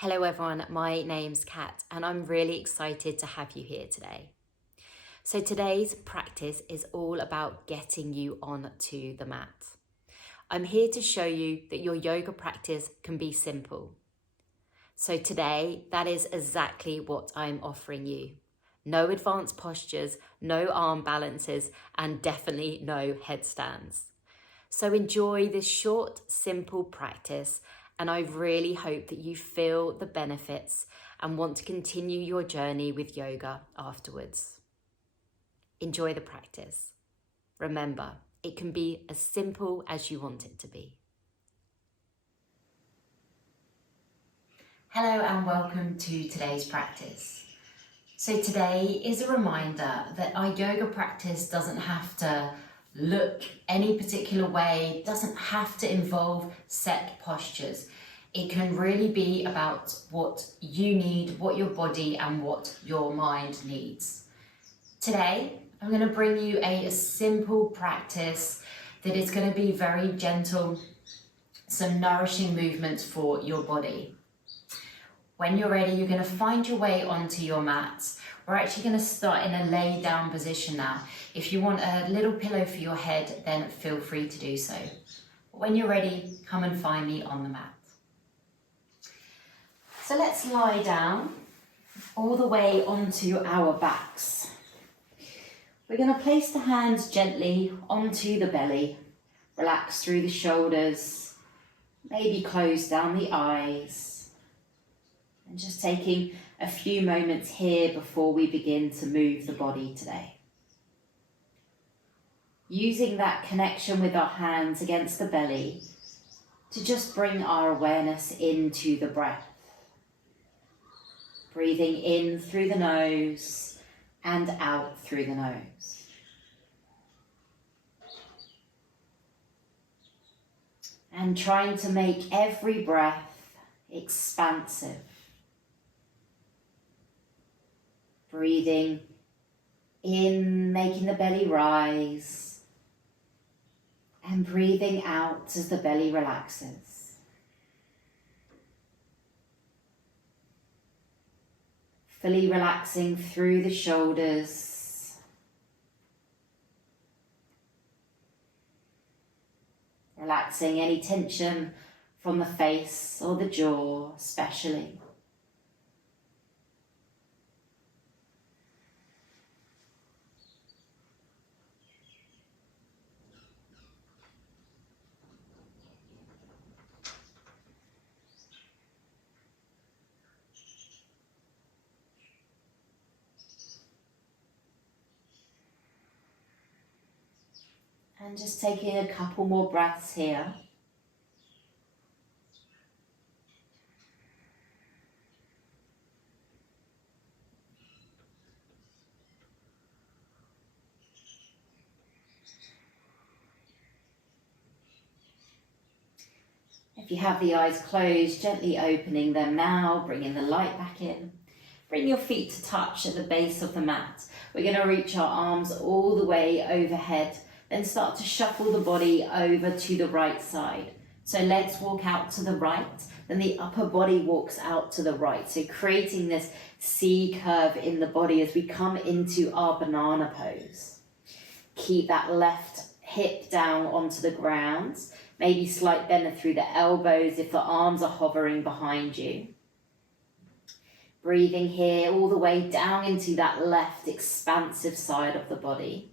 Hello everyone, my name's Kat and I'm really excited to have you here today. So today's practice is all about getting you onto the mat. I'm here to show you that your yoga practice can be simple. So today, that is exactly what I'm offering you. No advanced postures, no arm balances, and definitely no headstands. So enjoy this short, simple practice, and I really hope that you feel the benefits and want to continue your journey with yoga afterwards. Enjoy the practice. Remember, it can be as simple as you want it to be. Hello and welcome to today's practice. So today is a reminder that our yoga practice doesn't have to look any particular way, doesn't have to involve set postures. It can really be about what you need, what your body and what your mind needs. Today, I'm going to bring you a simple practice that is going to be very gentle, some nourishing movements for your body. When you're ready, you're going to find your way onto your mat. We're actually going to start in a lay down position now. If you want a little pillow for your head, then feel free to do so. When you're ready, come and find me on the mat. So let's lie down all the way onto our backs. We're going to place the hands gently onto the belly. Relax through the shoulders, maybe close down the eyes. And just taking a few moments here before we begin to move the body today. Using that connection with our hands against the belly to just bring our awareness into the breath. Breathing in through the nose and out through the nose. And trying to make every breath expansive. Breathing in, making the belly rise, and breathing out as the belly relaxes. Fully relaxing through the shoulders. Relaxing any tension from the face or the jaw, especially. And just taking a couple more breaths here. If you have the eyes closed, gently opening them now, bringing the light back in. Bring your feet to touch at the base of the mat. We're going to reach our arms all the way overhead, then start to shuffle the body over to the right side. So legs walk out to the right, then the upper body walks out to the right. So creating this C curve in the body as we come into our banana pose. Keep that left hip down onto the ground. Maybe slight bend through the elbows if the arms are hovering behind you. Breathing here all the way down into that left expansive side of the body.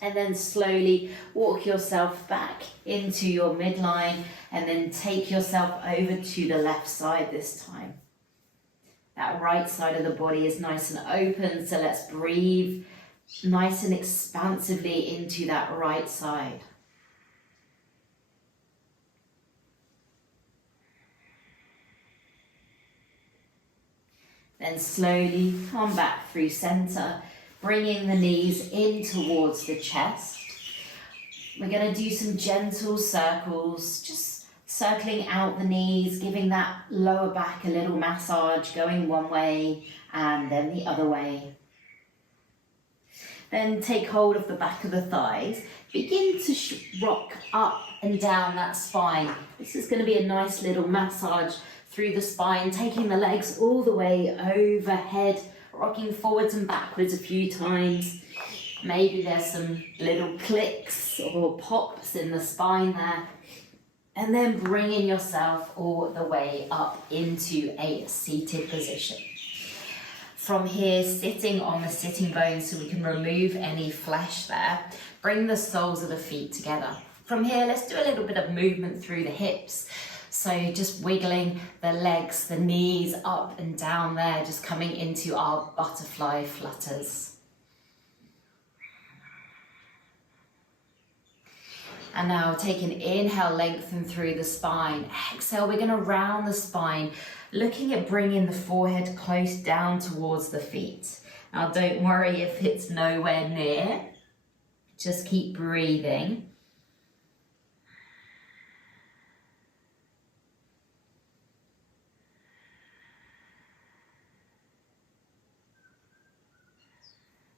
And then slowly walk yourself back into your midline and then take yourself over to the left side this time. That right side of the body is nice and open, so let's breathe nice and expansively into that right side. Then slowly come back through center, bringing the knees in towards the chest. We're going to do some gentle circles, just circling out the knees, giving that lower back a little massage, going one way and then the other way. Then take hold of the back of the thighs. Begin to rock up and down that spine. This is going to be a nice little massage through the spine, taking the legs all the way overhead, rocking forwards and backwards a few times. Maybe there's some little clicks or pops in the spine there. And then bringing yourself all the way up into a seated position. From here, sitting on the sitting bones so we can remove any flesh there. Bring the soles of the feet together. From here, let's do a little bit of movement through the hips. So just wiggling the legs, the knees up and down there, just coming into our butterfly flutters. And now take an inhale, lengthen through the spine. Exhale, we're going to round the spine, looking at bringing the forehead close down towards the feet. Now don't worry if it's nowhere near. Just keep breathing.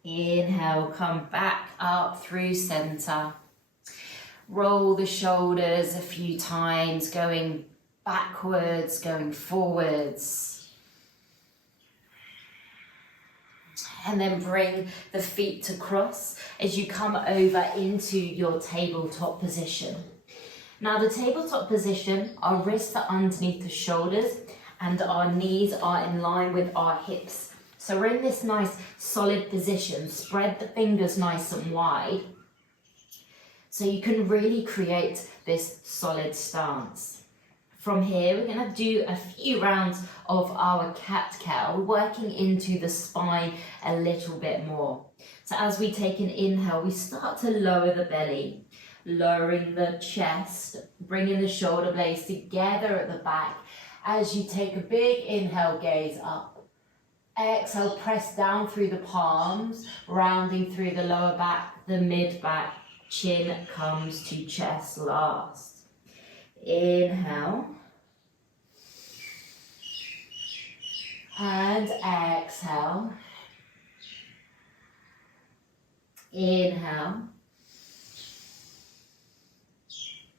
Inhale, come back up through center. Roll the shoulders a few times, going backwards, going forwards. And then bring the feet to cross as you come over into your tabletop position. Now the tabletop position, our wrists are underneath the shoulders and our knees are in line with our hips. So we're in this nice solid position. Spread the fingers nice and wide so you can really create this solid stance. From here, we're going to do a few rounds of our cat-cow, working into the spine a little bit more. So as we take an inhale, we start to lower the belly, lowering the chest, bringing the shoulder blades together at the back. As you take a big inhale, gaze up. Exhale, press down through the palms, rounding through the lower back, the mid-back, chin comes to chest last. Inhale. And exhale. Inhale.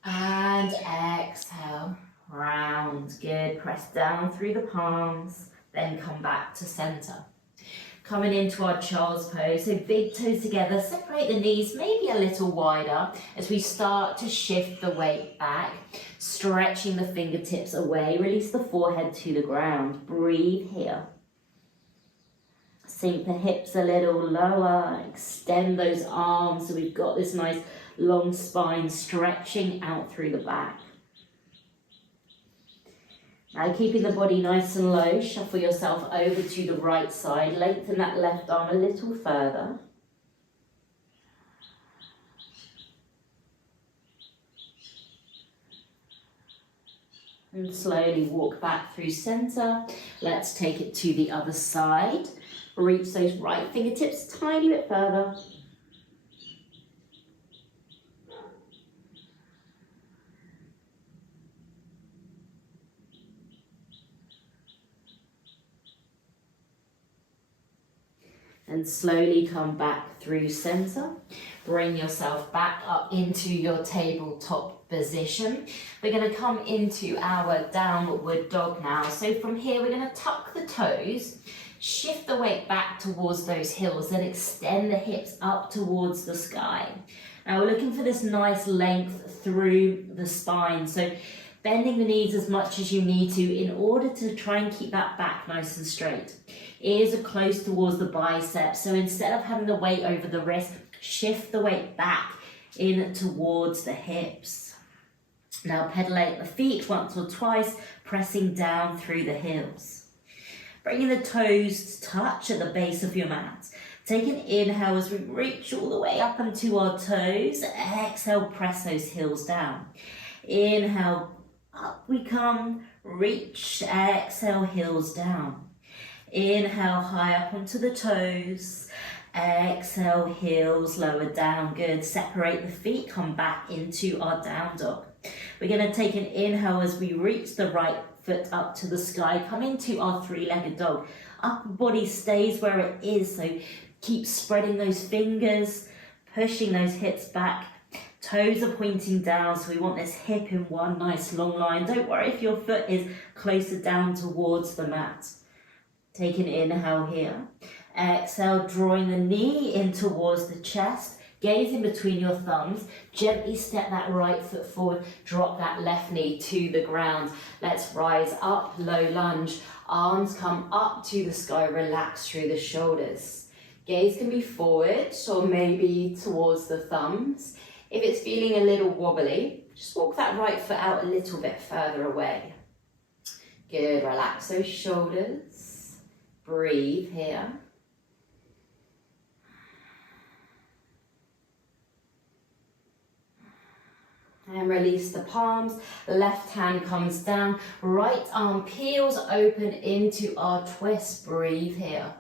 And exhale. Round. Good. Press down through the palms. Then come back to center. Coming into our child's pose, so big toes together, separate the knees maybe a little wider as we start to shift the weight back, stretching the fingertips away, release the forehead to the ground, breathe here. Sink the hips a little lower, extend those arms so we've got this nice long spine stretching out through the back. Now keeping the body nice and low, shuffle yourself over to the right side, lengthen that left arm a little further. And slowly walk back through center. Let's take it to the other side. Reach those right fingertips a tiny bit further. And slowly come back through center. Bring yourself back up into your tabletop position. We're going to come into our downward dog now. So from here, we're going to tuck the toes, shift the weight back towards those heels, then extend the hips up towards the sky. Now we're looking for this nice length through the spine. So bending the knees as much as you need to in order to try and keep that back nice and straight. Ears are close towards the biceps, so instead of having the weight over the wrist, shift the weight back in towards the hips. Now pedalate the feet once or twice, pressing down through the heels. Bringing the toes to touch at the base of your mat. Take an inhale as we reach all the way up onto our toes. Exhale, press those heels down. Inhale, up we come, reach, exhale, heels down. Inhale, high up onto the toes. Exhale, heels lower down. Good. Separate the feet, come back into our down dog. We're going to take an inhale as we reach the right foot up to the sky. Come into our three-legged dog. Upper body stays where it is, so keep spreading those fingers, pushing those hips back Toes are pointing down, so we want this hip in one nice long line. Don't worry if your foot is closer down towards the mat. Take an inhale here. Exhale, drawing the knee in towards the chest. Gaze in between your thumbs. Gently step that right foot forward. Drop that left knee to the ground. Let's rise up, low lunge. Arms come up to the sky. Relax through the shoulders. Gaze can be forward or maybe towards the thumbs. If it's feeling a little wobbly, just walk that right foot out a little bit further away. Good, relax those shoulders. Breathe here. And release the palms. Left hand comes down. Right arm peels open into our twist. Breathe here.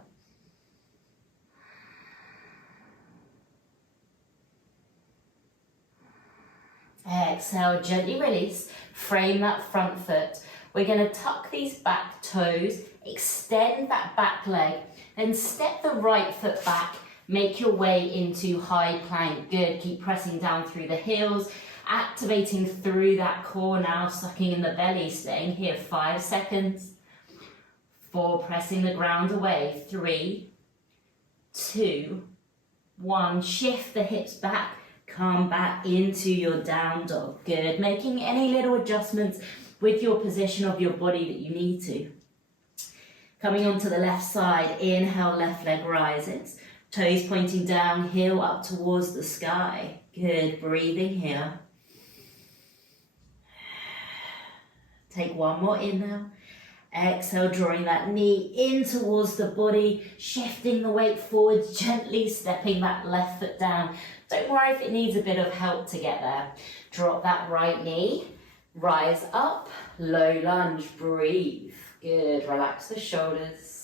Exhale, gently release. Frame that front foot. We're going to tuck these back toes. Extend that back leg. Then step the right foot back. Make your way into high plank. Good. Keep pressing down through the heels. Activating through that core now, sucking in the belly, staying here 5 seconds. 4, pressing the ground away. 3, 2, 1. Shift the hips back, come back into your down dog. Good, making any little adjustments with your position of your body that you need to. Coming onto the left side, inhale, left leg rises. Toes pointing down, heel up towards the sky. Good, breathing here. Take one more inhale. Exhale, drawing that knee in towards the body, shifting the weight forward, gently stepping that left foot down. Don't worry if it needs a bit of help to get there. Drop that right knee, rise up, low lunge, breathe. Good, relax the shoulders.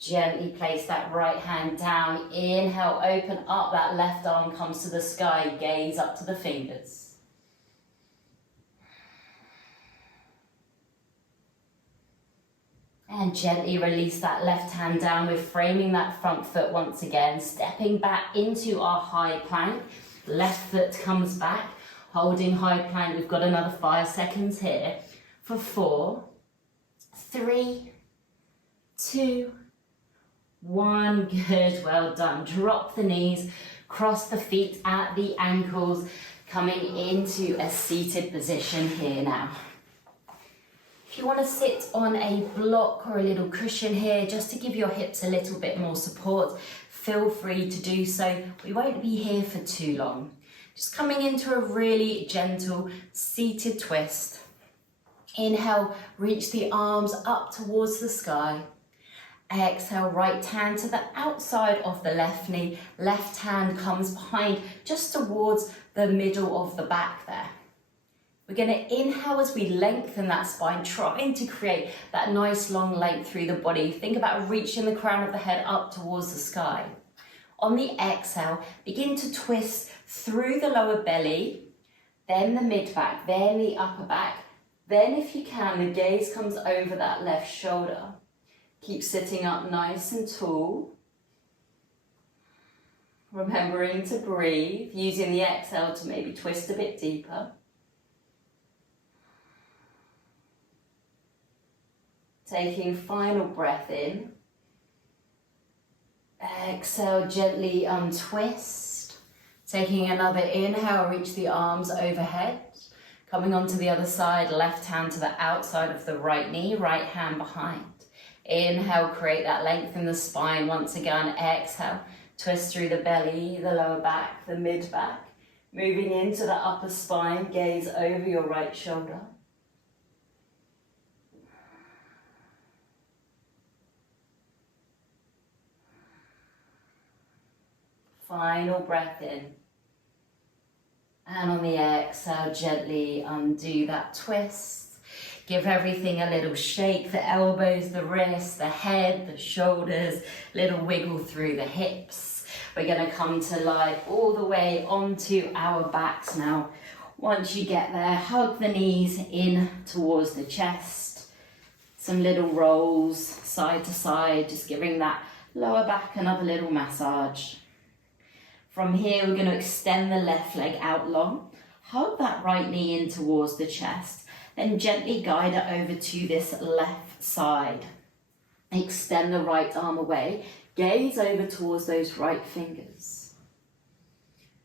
Gently place that right hand down. Inhale, open up. That left arm comes to the sky. Gaze up to the fingers. And gently release that left hand down. We're framing that front foot once again. Stepping back into our high plank. Left foot comes back. Holding high plank. We've got another 5 seconds here. For 4, 3, 2, 1, good, well done. Drop the knees, cross the feet at the ankles, coming into a seated position here now. If you want to sit on a block or a little cushion here, just to give your hips a little bit more support, feel free to do so. We won't be here for too long. Just coming into a really gentle seated twist. Inhale, reach the arms up towards the sky. Exhale, right hand to the outside of the left knee. Left hand comes behind just towards the middle of the back there. We're going to inhale as we lengthen that spine, trying to create that nice long length through the body. Think about reaching the crown of the head up towards the sky. On the exhale, begin to twist through the lower belly, then the mid back, then the upper back. Then if you can, the gaze comes over that left shoulder. Keep sitting up nice and tall. Remembering to breathe, using the exhale to maybe twist a bit deeper. Taking final breath in. Exhale, gently untwist. Taking another inhale, reach the arms overhead. Coming onto the other side, left hand to the outside of the right knee, right hand behind. Inhale, create that length in the spine once again. Exhale, twist through the belly, the lower back, the mid back. Moving into the upper spine, gaze over your right shoulder. Final breath in. And on the exhale, gently undo that twist. Give everything a little shake, the elbows, the wrists, the head, the shoulders, little wiggle through the hips. We're going to come to life all the way onto our backs now. Once you get there, hug the knees in towards the chest. Some little rolls side to side, just giving that lower back another little massage. From here, we're going to extend the left leg out long, hug that right knee in towards the chest, then gently guide it over to this left side. Extend the right arm away, gaze over towards those right fingers.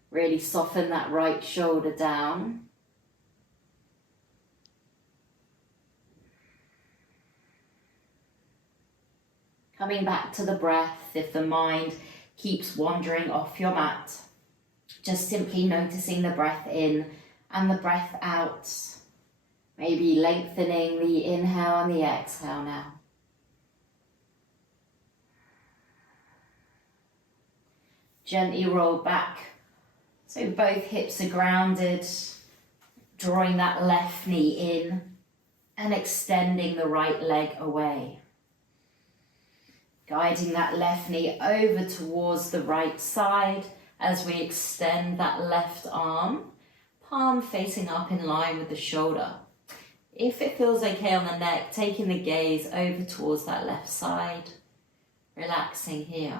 Really soften that right shoulder down. Coming back to the breath, if the mind keeps wandering off your mat, just simply noticing the breath in and the breath out. Maybe lengthening the inhale and the exhale now. Gently roll back so both hips are grounded, drawing that left knee in and extending the right leg away. Guiding that left knee over towards the right side as we extend that left arm, palm facing up in line with the shoulder. If it feels okay on the neck, taking the gaze over towards that left side, relaxing here.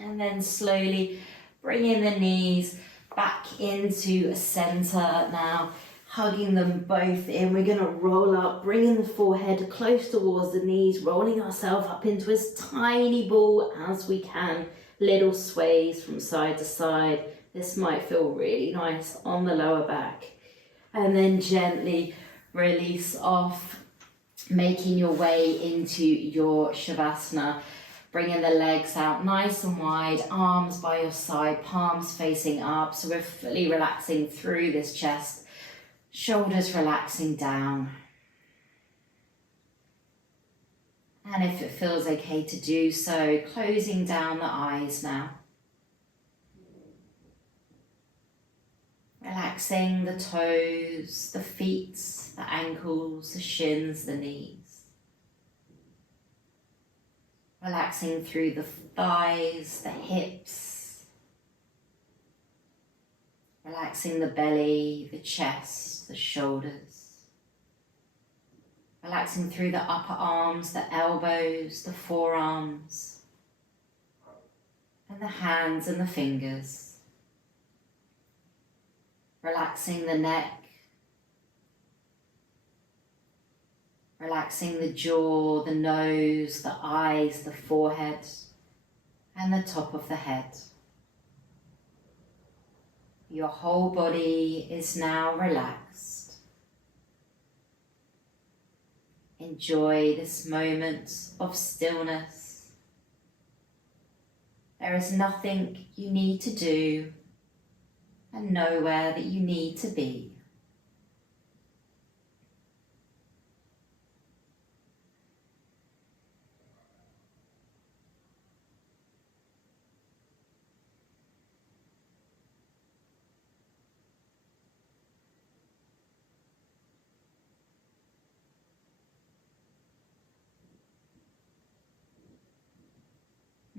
And then slowly bringing the knees back into center now, hugging them both in. We're going to roll up, bringing the forehead close towards the knees, rolling ourselves up into as tiny ball as we can. Little sways from side to side. This might feel really nice on the lower back. And then gently release off, making your way into your Shavasana. Bringing the legs out nice and wide, arms by your side, palms facing up. So we're fully relaxing through this chest, shoulders relaxing down. And if it feels okay to do so, closing down the eyes now. Relaxing the toes, the feet, the ankles, the shins, the knees. Relaxing through the thighs, the hips. Relaxing the belly, the chest, the shoulders. Relaxing through the upper arms, the elbows, the forearms. And the hands and the fingers. Relaxing the neck. Relaxing the jaw, the nose, the eyes, the forehead, and the top of the head. Your whole body is now relaxed. Enjoy this moment of stillness. There is nothing you need to do and nowhere that you need to be.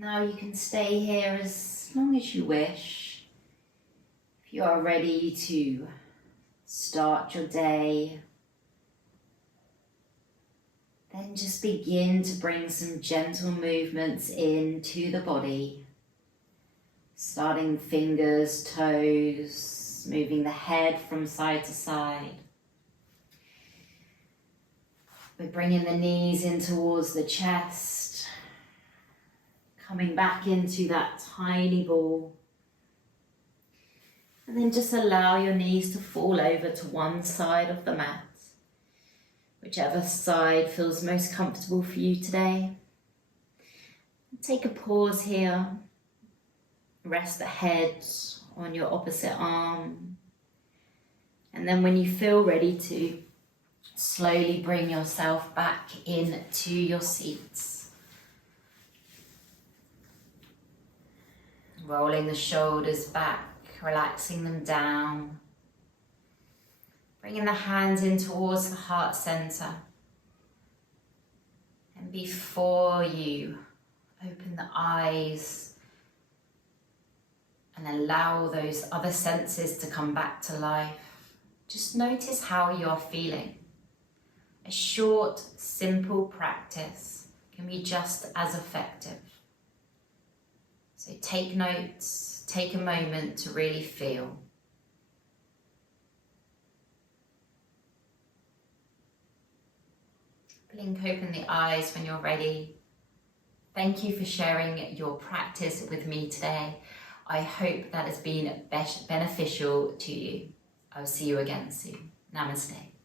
Now you can stay here as long as you wish. If you are ready to start your day, then just begin to bring some gentle movements into the body. Starting fingers, toes, moving the head from side to side. We're bringing the knees in towards the chest. Coming back into that tiny ball. And then just allow your knees to fall over to one side of the mat. Whichever side feels most comfortable for you today. Take a pause here. Rest the head on your opposite arm. And then when you feel ready to, slowly bring yourself back into your seats. Rolling the shoulders back, relaxing them down. Bringing the hands in towards the heart center. And before you open the eyes and allow those other senses to come back to life, just notice how you're feeling. A short, simple practice can be just as effective. So take notes, take a moment to really feel. Blink open the eyes when you're ready. Thank you for sharing your practice with me today. I hope that has been beneficial to you. I'll see you again soon. Namaste.